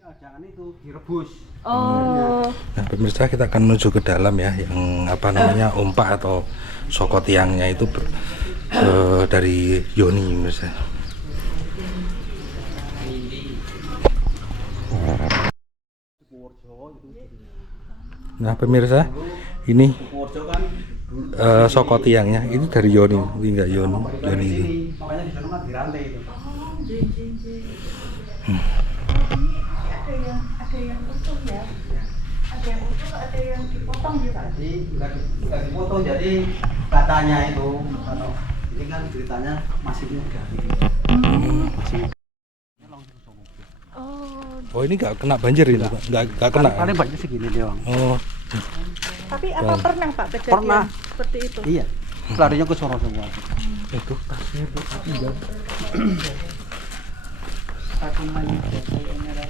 Jangan itu direbus. Oh. Nah pemirsa, kita akan menuju ke dalam ya, yang apa namanya ompak atau soko tiangnya itu dari Yoni pemirsa. Nah pemirsa, ini soko tiangnya itu dari Yoni, ini enggak Yoni itu. Makanya di sana kan dirantai itu. Ada yang utuh ya. Ada yang utuh, ada yang dipotong juga. Jadi nggak dipotong, jadi katanya itu kalau ini kan ceritanya masih muda. Masih muda. Oh ini nggak kena banjir ini Pak? Nggak kena? Paling banyak segini doang. Oh Tapi apa pernah Pak kejadian Pernah. seperti itu? Iya. Larinya ke sono semua. itu tasnya itu tinggal. Barengan apa itu barengan.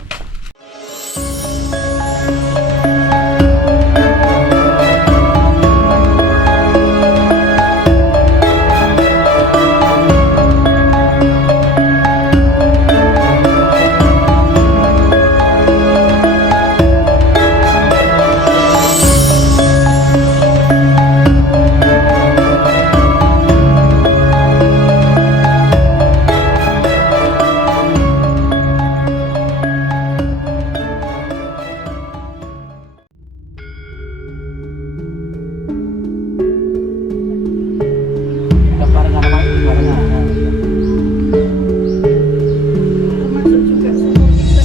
Termasuk juga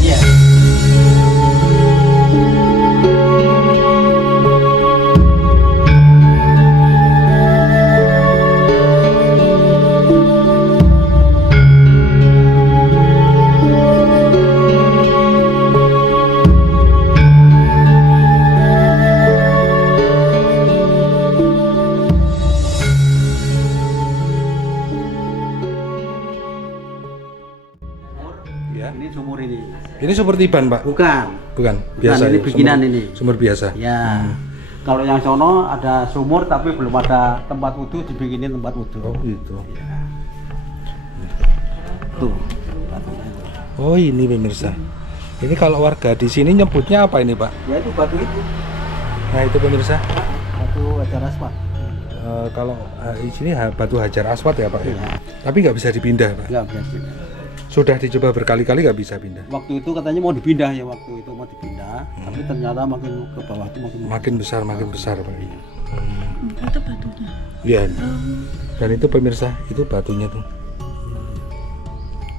Iya. Ya. Ini sumur ini. Ini sumur tiban Pak? Bukan. Bukan, biasa ini ya, bikinan sumur, ini. Sumur biasa. Ya. Kalau yang sono ada sumur tapi belum ada tempat wudhu, dibikinin tempat wudhu. Oh gitu. Ya. Tuh. Oh ini pemirsa. Ini kalau warga di sini nyebutnya apa ini Pak? Ya itu batu itu. Nah itu pemirsa. Batu ajar asfal. Kalau di sini batu hajar aswad ya Pak ya. Iya. Tapi nggak bisa dipindah Pak. Enggak bisa. Sudah dicoba berkali-kali nggak bisa pindah. Waktu itu katanya mau dipindah ya, waktu itu mau dipindah, tapi ternyata makin ke bawah itu Makin besar Pak. itu batunya. Iya. Dan itu pemirsa, itu batunya tuh.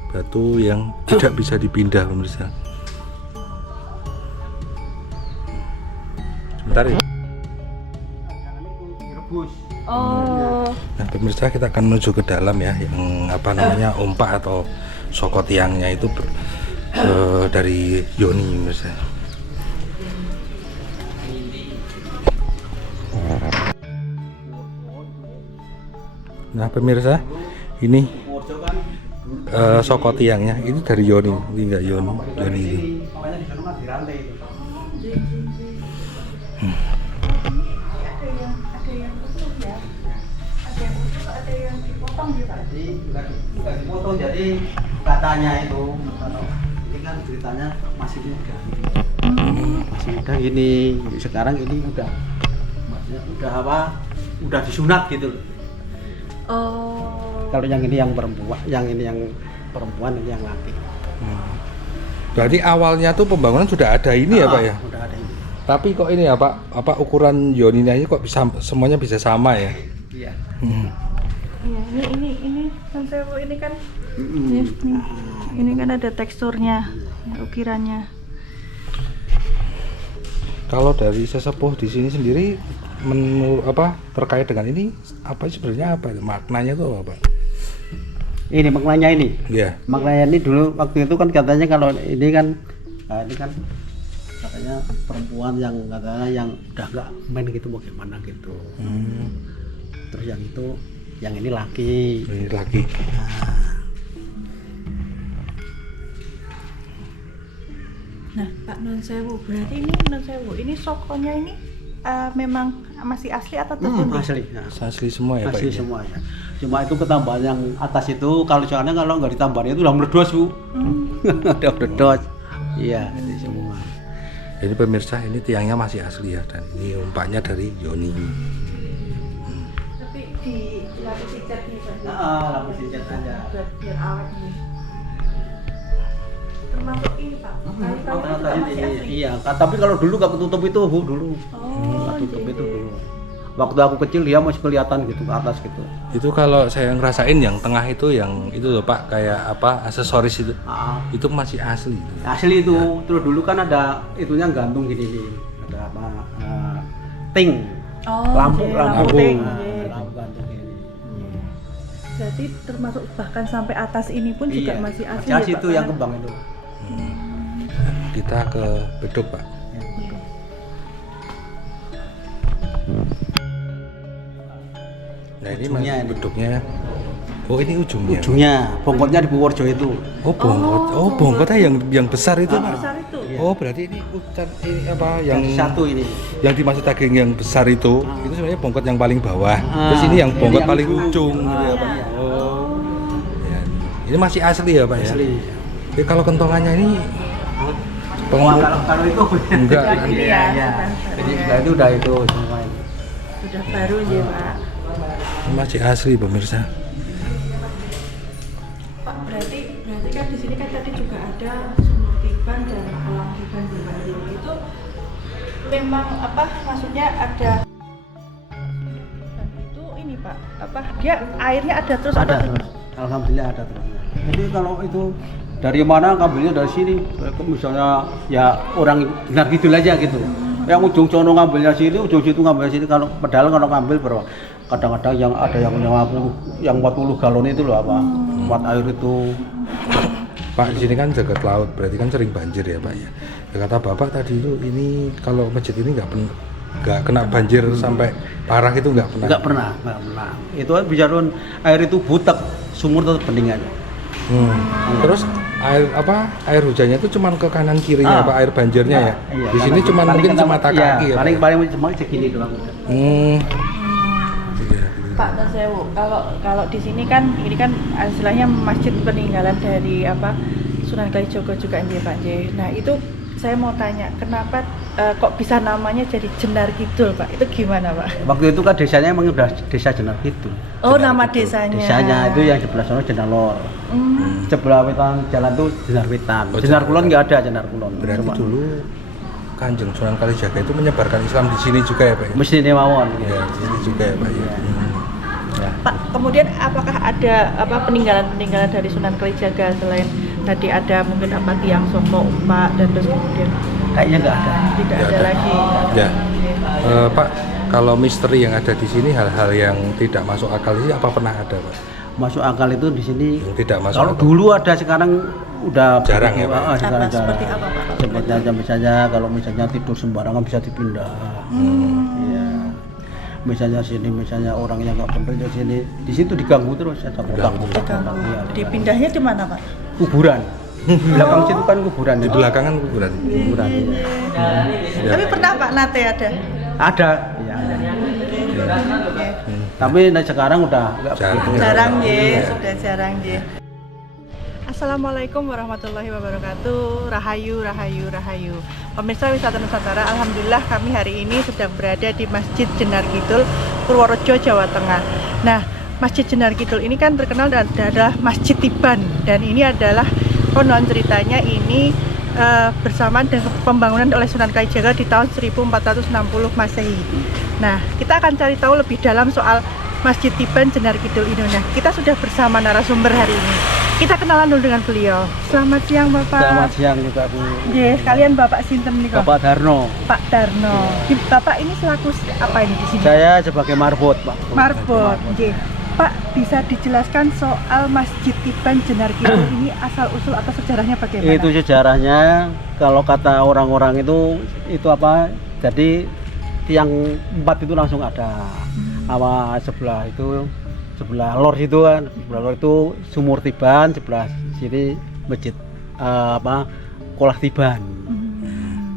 Batu yang tidak bisa dipindah pemirsa. Sebentar ya. Jangan itu direbus. Oh. Nah pemirsa, kita akan menuju ke dalam ya, yang apa namanya ompak atau soko tiangnya itu dari Yoni pemirsa. Nah pemirsa, ini soko tiangnya itu dari Yoni, ini enggak Yoni itu. Makanya di sana kan dirantai itu. Ada yang utuh ya. Ada yang utuh, ada yang dipotong juga. Jadi nggak dipotong, jadi katanya itu kalau ini kan ceritanya masih muda. Masih muda gini. Sekarang ini udah maksudnya udah apa? Udah disunat gitu loh. Oh. Kalau yang ini yang perempuan, ini yang laki. Berarti awalnya tuh pembangunan sudah ada ini ya Pak ya? Udah ada ini. Tapi kok ini apa ukuran Yoninya ini kok bisa semuanya bisa sama ya? Iya. Iya, ini Sansewo ini kan ya, ini kan ada teksturnya, ya, ukirannya. Kalau dari sesepuh di sini sendiri terkait dengan ini apa sebenarnya apa itu maknanya itu apa Pak? Ini maknanya ini. Iya. Maknanya ini dulu waktu itu kan katanya kalau ini kan katanya perempuan yang katanya yang udah nggak main gitu mau gimana gitu. Terus yang ini laki. Ini lagi. Nah, Pak Nonsewu, berarti ini Nonsewu, ini sokonya ini memang masih asli atau tergunting? Asli. Ya. Asli semua ya Pak? Asli Ini? semua ya. Cuma itu ketambahan yang atas itu kalau soalnya kalau nggak ditambahin itu udah meledos Bu. Udah meledos. Iya, ini semua. Ini pemirsa, ini tiangnya masih asli ya, dan ini umpanya dari Yoni. Tapi di lapis cat nih Pak. Lapis cat aja. Biar awet nih. Termasuk ini Pak. Kayu-kayu juga masih asli. Iya, tapi kalau dulu gak ketutup itu Bu dulu. Oh, Gak tutup jadi. itu dulu. Waktu aku kecil dia masih kelihatan gitu ke atas gitu. Itu kalau saya ngerasain yang tengah itu, yang itu loh Pak, kayak apa, aksesoris itu. Itu masih asli. Asli itu. Terus dulu kan ada itunya gantung gini nih. Ada apa? Ting. Oh, Lampu. ting. Lampu gantung gini. Berarti termasuk bahkan sampai atas ini pun juga masih asli. Masih ya, itu Pak? yang kembang itu. Kita ke beduk Pak. Nah ini Ujungnya ini. beduknya. Oh ini ujungnya. Ujungnya, bongkotnya di Purworejo itu. Oh bongkot. Oh bongkotnya yang besar itu Pak. Besar itu. Oh berarti ini ini apa yang Satu ini. yang dimaksud daging yang besar itu sebenarnya bongkot yang paling bawah. Terus ini yang ini bongkot yang paling ujung. ujung gitu ya Pak. Iya. Oh. Ya. Ini masih asli ya Pak ya. Asli. Jadi kalau kentongannya ini Wah, kalau itu enggak. Ini ya, Iya. sudah Jadi baru ya. sudah itu udah itu semua. Sudah baru ya Pak. Ini masih asli pemirsa. Pak, berarti kan di sini kan tadi juga ada sumur tiban dan kolam tiban di Pak. Itu memang apa maksudnya ada tiban itu ini Pak, apa dia airnya ada terus Ada apa terus. Alhamdulillah ada terus. Jadi kalau itu dari mana ngambilnya dari sini. Misalnya ya orang benar gitu aja gitu. Yang ujung sono ngambilnya sini, ujung situ ngambilnya sini. Kalau padahal kalau ngambil berapa? Kadang-kadang yang ada yang 50, yang 40 galon itu loh apa? Buat air itu. Pak di sini kan dekat laut, berarti kan sering banjir ya Pak ya. Ya, kata Bapak tadi itu ini kalau masjid ini nggak kena banjir sampai parah itu nggak pernah. Enggak pernah. Itu bisa air itu butek, sumur tetap bening aja. Terus air hujannya itu cuman ke kanan kirinya Pak, air banjirnya ya. Iya, Di sini cuman paling mungkin kena- semata iya, kaki ya. paling Pak, paling cuma segini doang udah. Iya. Pak Nur Sewu, kalau di sini kan ini kan istilahnya masjid peninggalan dari apa Sunan Kalijogo juga nggih Pak nggih. Nah, itu saya mau tanya, kenapa kok bisa namanya jadi Jenar Kidul Pak? Itu gimana Pak? Waktu itu kan desanya emang udah desa Jenar Kidul. Oh, nama desanya. Desanya itu yang sebelah sana Jenar Lor. Sebelah wetan jalan tuh Jenar Wetan. Oh, Jenar Jenar Kulon nggak ada Jenar Kulon. Berarti Cuma dulu Kanjeng Sunan Kalijaga itu menyebarkan Islam di sini juga ya Pak ya? mesti mawon. Ya, di sini juga ya Pak ya. Ya. Pak, kemudian apakah ada apa peninggalan-peninggalan dari Sunan Kalijaga selain tadi ada mungkin apa tiang Soko, Umpak dan terus kemudian Kayaknya nggak ada. tidak Nggak ada ada. lagi. Ya. Oke. Pak, kalau misteri yang ada di sini hal-hal yang tidak masuk akal ini apa pernah ada Pak? Masuk akal itu di sini. Yang tidak masuk Kalau akal. dulu ada, sekarang udah Jarang ya, Pak? sekarang Apa, seperti apa, Pak? Seperti aja misalnya kalau misalnya tidur sembarangan bisa dipindah. Iya. Misalnya sini, misalnya orang yang nggak benar di sini, di situ diganggu terus ada kotak-kotak. Iya, Dipindahnya di mana Pak? kuburan. Belakang situ kan kuburan. Di belakangan kuburan. Kuburan. Iya. Ya. Tapi pernah Pak Nate ada? Ada. Iya, ada. Oke. Tapi nah, sekarang udah nggak Jarang. begitu. Jarang ya, Iya. sudah jarang ya. Assalamualaikum warahmatullahi wabarakatuh. Rahayu, rahayu, rahayu. Pemirsa wisata Nusantara, alhamdulillah kami hari ini sedang berada di Masjid Jenar Kidul, Purworejo, Jawa Tengah. Nah, Masjid Jenar Kidul ini kan terkenal adalah Masjid Tiban, dan ini adalah konon ceritanya ini bersamaan dengan pembangunan oleh Sunan Kalijaga di tahun 1460 Masehi. Nah, kita akan cari tahu lebih dalam soal Masjid Tiban Jenar Kidul ini. Nah, kita sudah bersama narasumber hari ini. Kita kenalan dulu dengan beliau. Selamat siang Bapak. Selamat siang juga Bu. Nggih, kalian Bapak sinten nika? Bapak Darno. Pak Darno. Bapak ini selaku apa ini di sini? Saya sebagai marbot, Pak. Marbot. Nggih. Pak, bisa dijelaskan soal Masjid Tiban Jenar Kidul ini asal usul atau sejarahnya bagaimana? Itu sejarahnya, kalau kata orang-orang itu apa? Jadi tiang 4 itu langsung ada. Sama sebelah itu, sebelah lor itu kan, sebelah lor itu sumur Tiban, sebelah sini masjid Kolah Tiban.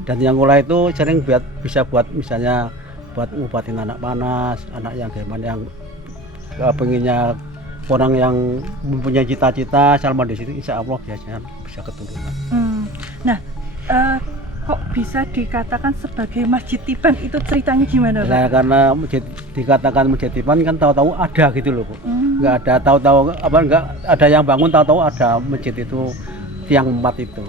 Dan yang kolah itu sering bisa buat misalnya buat ngobatin anak panas, anak yang gimana yang pengennya, orang yang mempunyai cita-cita selama di situ insya Allah biasanya bisa keturunan. Nah, kok bisa dikatakan sebagai Masjid Tiban, itu ceritanya gimana Pak? Nah, karena dikatakan Masjid Tiban kan tahu-tahu ada gitu loh, Bu. Nggak ada tahu-tahu apa, nggak ada yang bangun tahu-tahu ada masjid itu, tiang 4 itu.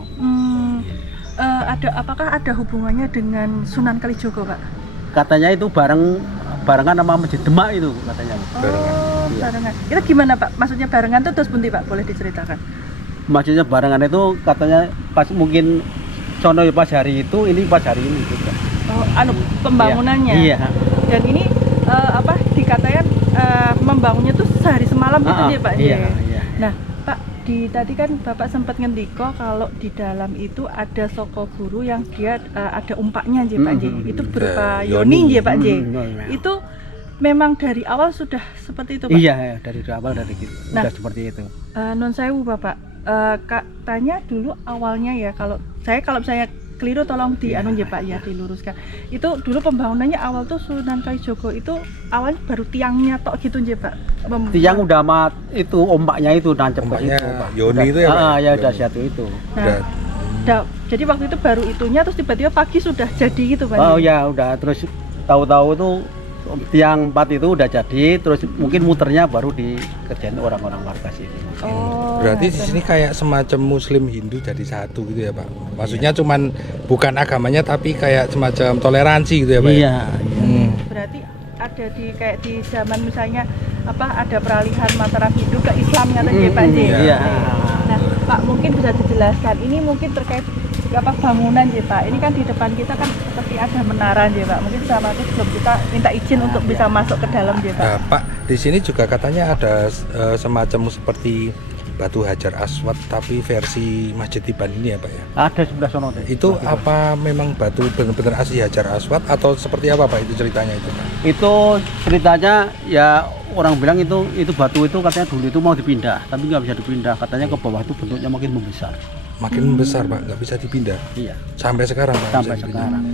Apakah ada hubungannya dengan Sunan Kalijogo Pak? Katanya itu barengan sama Masjid Demak itu katanya. Oh, barengan. Itu gimana Pak? Maksudnya barengan itu terus bunti Pak? Boleh diceritakan? Maksudnya barengan itu katanya pas mungkin sono ya pas hari itu, ini pas hari ini juga. Oh, pembangunannya. Iya. Dan ini dikatakan membangunnya tuh sehari semalam gitu ya Pak? Iya, iya. Nah, Pak, tadi kan Bapak sempat ngendiko kalau di dalam itu ada soko guru yang dia ada umpaknya nggih Pak nggih. Itu berupa yoni nggih Pak nggih. Itu memang dari awal sudah seperti itu Pak? Iya, dari awal dari gitu. Nah, sudah seperti itu. Nun sewu Bapak, katanya dulu awalnya ya, kalau saya keliru tolong nggih Pak ya, diluruskan. Itu dulu pembangunannya awal tuh Sunan Kalijogo itu awalnya baru tiangnya tok gitu nggih Pak. Tiang udah mat itu ombaknya itu nancep ke situ, Pak. Yoni itu ya Pak? Ya udah satu itu. Nah, jadi waktu itu baru itunya, terus tiba-tiba pagi sudah jadi gitu Pak. Oh ya udah, terus tahu-tahu tuh tiang 4 itu udah jadi, terus mungkin muternya baru dikerjain orang-orang warga sini. Oh. Berarti di sini kayak semacam Muslim Hindu jadi satu gitu ya Pak. Maksudnya cuman bukan agamanya tapi kayak semacam toleransi gitu ya Pak. Iya. Berarti ada kayak di zaman misalnya ada peralihan Mataram Hindu ke Islam gitu ya Pak. Iya. Nah, Pak mungkin bisa dijelaskan ini mungkin terkait bangunan ya Pak. Ini kan di depan kita kan seperti ada menara ya Pak. Mungkin sama itu sebelum kita minta izin untuk bisa masuk ke dalam ya Pak. Nah, Pak, di sini juga katanya ada semacam seperti batu Hajar Aswad tapi versi Masjid Tiban ini ya Pak ya. Ada sebelah sono. Itu apa memang batu benar-benar asli Hajar Aswad atau seperti apa Pak itu ceritanya itu Pak? Itu ceritanya ya, orang bilang itu batu itu katanya dulu itu mau dipindah, tapi nggak bisa dipindah. Katanya ke bawah itu bentuknya makin membesar. Makin besar Pak, nggak bisa dipindah. Iya. Sampai sekarang Pak. Sampai sekarang.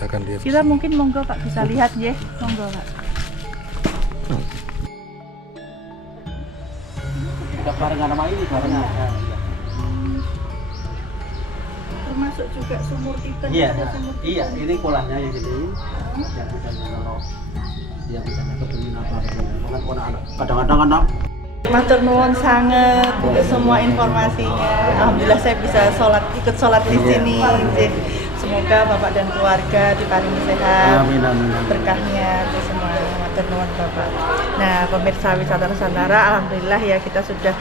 Akan lihat. Kita mungkin monggo Pak bisa lihat ya, monggo Pak. Kita barengan sama ini barengan. Termasuk juga sumur Tiban. Iya. Iya, ini kolahnya yang gini. Yang misalnya kalau dia misalnya kebun apa anak kadang-kadang anak. Matur nuwun sangat untuk semua informasinya. Alhamdulillah saya bisa ikut sholat di sini. Semoga Bapak dan keluarga diparingi sehat. Amin. Berkahnya itu semua. Matur nuwun Bapak. Nah, pemirsa Wisata Nusantara, alhamdulillah ya kita sudah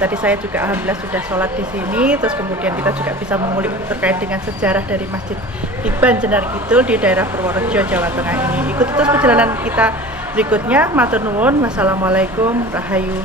tadi saya juga alhamdulillah sudah sholat di sini. Terus kemudian kita juga bisa mengulik terkait dengan sejarah dari Masjid Tiban Jenar Kidul di daerah Purworejo, Jawa Tengah ini. Ikuti terus perjalanan kita berikutnya. Matur nuwun. Wassalamualaikum. Rahayu.